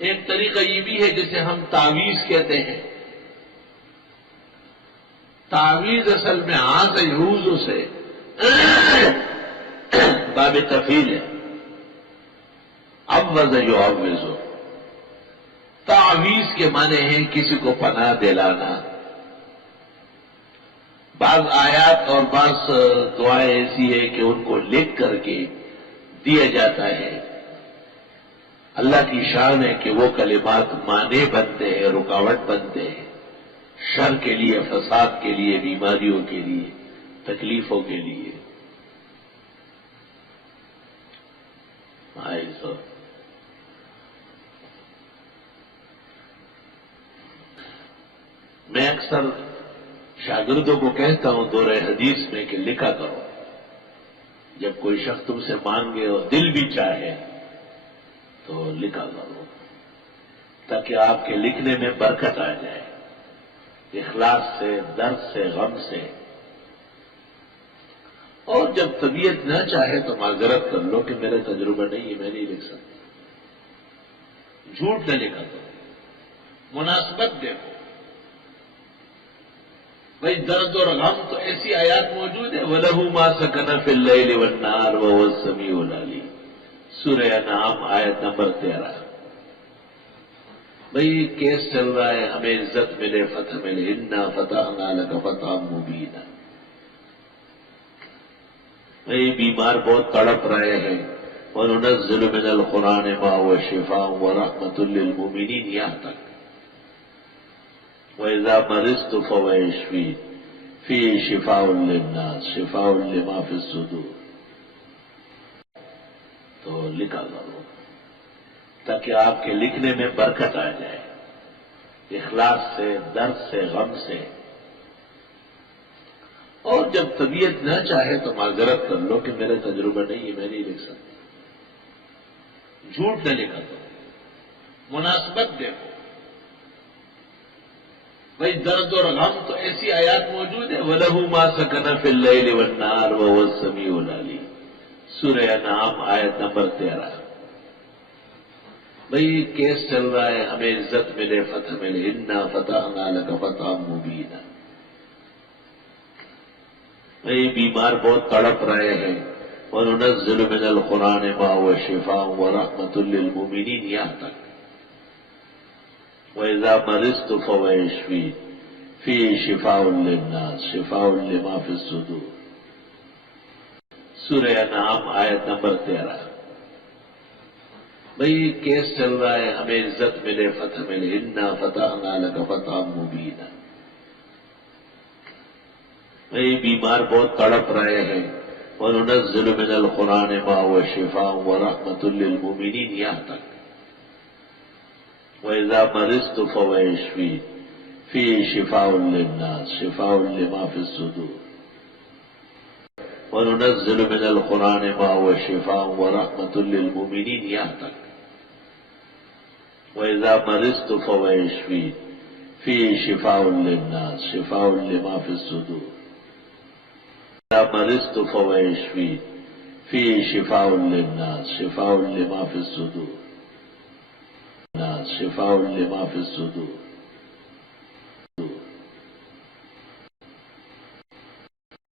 ایک طریقہ یہ بھی ہے جسے ہم تعویذ کہتے ہیں۔ تعویذ اصل میں آز یعوذ سے باب تفعیل ہے، عوض یعوذ۔ تعویذ کے معنی ہیں کسی کو پناہ دلانا۔ بعض آیات اور بعض دعائیں ایسی ہے کہ ان کو لکھ کر کے دیا جاتا ہے۔ اللہ کی شان ہے کہ وہ کلمات مانع بنتے ہیں، رکاوٹ بنتے ہیں، شر کے لیے، فساد کے لیے، بیماریوں کے لیے، تکلیفوں کے لیے۔ میں اکثر شاگردوں کو کہتا ہوں دورہ حدیث میں کہ لکھا کرو، جب کوئی شخص تم سے مانگے اور دل بھی چاہے تو لکھا کرو، تاکہ آپ کے لکھنے میں برکت آ جائے، اخلاص سے، درد سے، غم سے۔ اور جب طبیعت نہ چاہے تو معذرت کر لو کہ میرا تجربہ نہیں ہے، میں نہیں لکھ سکتا۔ جھوٹ نہ لکھا کرو، مناسبت دیکھو۔ بھائی درد اور غم تو ایسی آیات موجود ہے، وَلَهُ مَا سَكَنَ فِي اللَّيْلِ وَالنَّهَارِ وَهُوَ السَّمِيعُ الْعَلِيمُ، سورہ انعام آیت نمبر 13۔ بھئی کیس چل رہا ہے، ہمیں عزت ملے، فتح ملے، اِنَّا فَتَحْنَا لَكَ فَتْحًا مُبِينًا۔ بھئی بیمار بہت تڑپ رہے ہیں، وَنُنَزِّلُ مِنَ الْقُرْآنِ مَا هُوَ شِفَاءٌ وَرَحْمَةٌ لِّلْمُؤْمِنِينَ، یہاں تک۔ وَإِذَا مَرِضْتُ فَهُوَ يَشْفِينِ فِيهِ شِفَاءٌ لِّلنَّاسِ شِفَاءٌ لِّمَا فِي الصُّدُورِ۔ تو لکھا کرو تاکہ آپ کے لکھنے میں برکت آ جائے، اخلاص سے، درد سے، غم سے۔ اور جب طبیعت نہ چاہے تو معذرت کر لو کہ میرا تجربہ نہیں ہے، میں نہیں لکھ سکتا۔ جھوٹ نہ لکھا کرو، مناسبت دیکھو۔ بھئی درد اور غم تو ایسی آیات موجود ہے، وَلَهُ مَا سَكَنَ فِي اللَّيْلِ وَالنَّهَارِ وَهُوَ السَّمِيعُ الْعَلِيمُ، سورہ انعام آیت نمبر 13۔ بھئی کیس چل رہا ہے، ہمیں عزت ملے، فتح ملے، اِنَّا فَتَحْنَا لَكَ فَتْحًا مُبِينًا۔ بھئی بیمار بہت تڑپ رہے ہیں، وَنُنَزِّلُ مِنَ الْقُرْآنِ مَا هُوَ شِفَاءٌ وَرَحْمَةٌ لِّلْمُؤْمِنِينَ، یہاں تک۔ وَإِذَا مَرِضْتُ فَهُوَ يَشْفِينِ فِيهِ شِفَاءٌ لِّلنَّاسِ شِفَاءٌ لِّمَا فِي الصُّدُورِ، سورہ انعام آیت نمبر 13۔ بھئی کیس چل رہا ہے، ہمیں عزت ملے، فتح ملے، اِنَّا فَتَحْنَا لَكَ فَتْحًا مُبِينًا۔ بھئی بیمار بہت تڑپ رہے ہیں، وَنُنَزِّلُ مِنَ الْقُرْآنِ مَا هُوَ شِفَاءٌ وَرَحْمَةٌ لِّلْمُؤْمِنِينَ، یہاں تک۔ وَإِذَا مَرِضْتُ فَهُوَ يَشْفِينِ فِيهِ شِفَاءٌ لِّلنَّاسِ شِفَاءٌ لِّمَا فِي الصُّدُورِ، وَنُنَزِّلُ مِنَ الْقُرْآنِ مَا هُوَ شِفَاءٌ وَرَحْمَةٌ لِّلْمُؤْمِنِينَ، یہاں تک۔ وَإِذَا مَرِضْتُ فَهُوَ يَشْفِينِ فِيهِ شِفَاءٌ لِّلنَّاسِ شِفَاءٌ لِّمَا فِي الصُّدُورِ، وَإِذَا مَرِضْتُ فَهُوَ يَشْفِينِ فِيهِ شِفَاءٌ لِّلنَّاسِ شِفَاءٌ لِّمَا فِي الصُّدُورِ، شِفَاءٌ لِّمَا فِي الصُّدُورِ۔